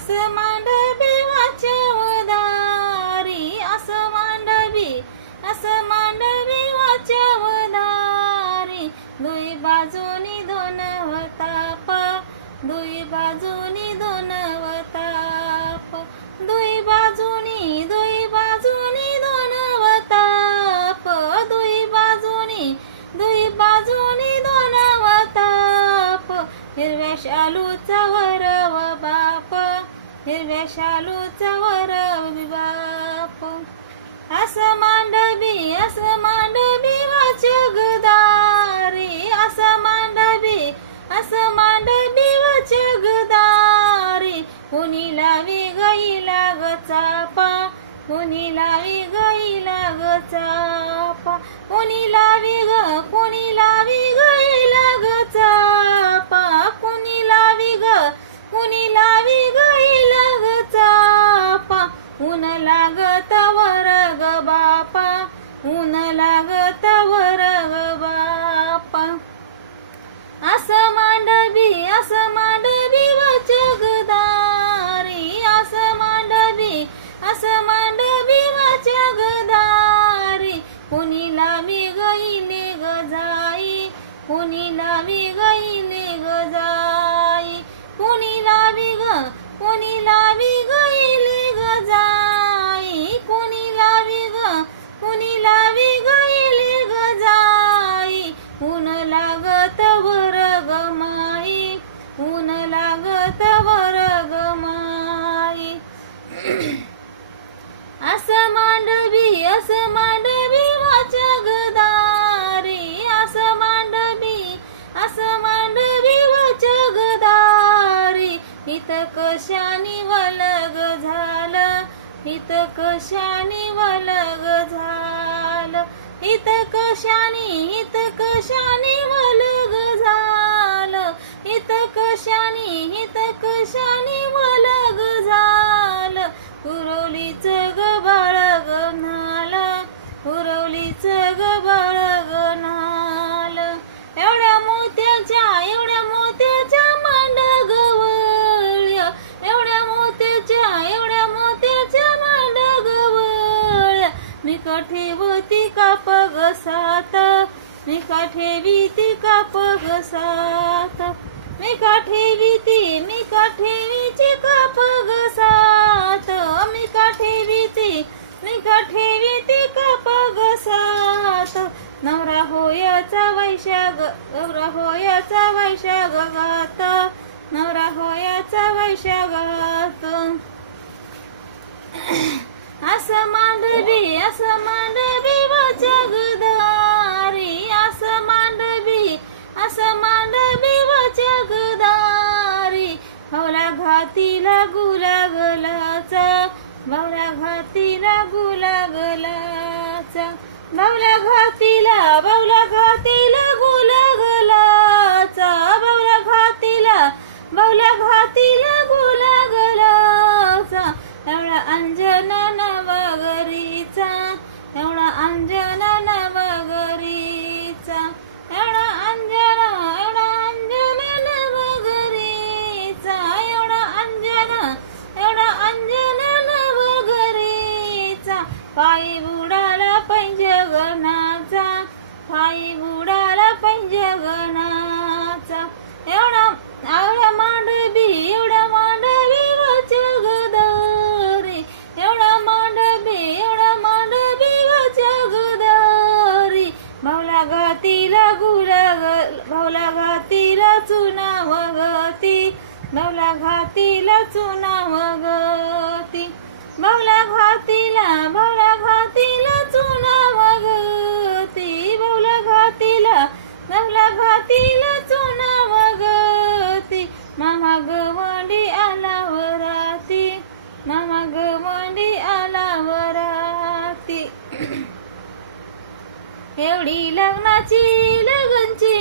असं मांडवी वाच्याव दारी, असं मांडवी वाच्याव दारी, दुई बाजूनी दोन वताप, दुई बाजूनी दोन वताप, दुई बाजूनी दोन वताप, दुई बाजूनी दोन वताप, हिरव्या शालूचा वरव बाप, हिरव्या शालूचा वरव बाप, असं मांडवी वाचग दारी, असं मांडवी वाचग दारी, कुणी लावी गईला ग चापा, कुणी लावी गईला ग चापा, कुणी लावी गईला ग चापा, कुणी लावी गईला ग चापा, ऊन लागत वर ग बापा, ऊन लागत वर ग बापा, असं मांडवी वाचग दारी, असं मांडवी वाचग दारी, कुणी लावी गईले ग जाई, कुणी लावी गईले ग जाई, कुणी लावी गईले ग जाई, कुणी लावी गईले ग जाई, ऊन लागत वर ग माई, ऊन लागत वर ग माई, असं मांडवी वाचग दारी, असं मांडवी वाचग दारी, हित कशानी वलग झालं, हित कशानी वलग झालं, हित कशानी वलग झालं, हित कशानी वलग झालं, कुरवलीच ग बाळग नालं, कुरवलीच ग बाळग नालं, एवढ्या मोत्याच्या मांडगवळ्या, एवढ्या मोत्याच्या मांडगवळ्या, मी का ठेवती काप ग सात, मी का ठेवीती काप ग सात, मी का ठेवीची काप ग सात, मी का ठेवीती काप ग सात, नवरा होयाचा वैशाख, नवरा होयाचा वैशाखात, नवरा होयाचा वैशाखात, असं मांडवी वाचग दारी, असं मांडवी वाचग दारी, भावला घातीला गुलागलाचा, भावला घातीला गुलागलाचा, भावला घातीला गुलागलाचा, भावला घातीला गुलागलाचा, एवढा अंजन नवगरीचा, एवढा अंजन नवगरीचा, एवढा अंजन नवगरीचा, एवढा अंजन नवगरीचा, पायी बुडाला पैंजगणाचा, पायी बुडाला पैंजगणाचा, एवढा मांडवी वाचग दारी, एवढा मांडवी वाचग दारी, भावला घातीला चुनाव गती, भावला घातीला चुनाव गती, भावला घातीला चुनाव गती, भावला घातीला चुनाव गती, मामा गवंडी आला वराती, मामा गवंडी आला वराती, एवढी लग्नाची लगनची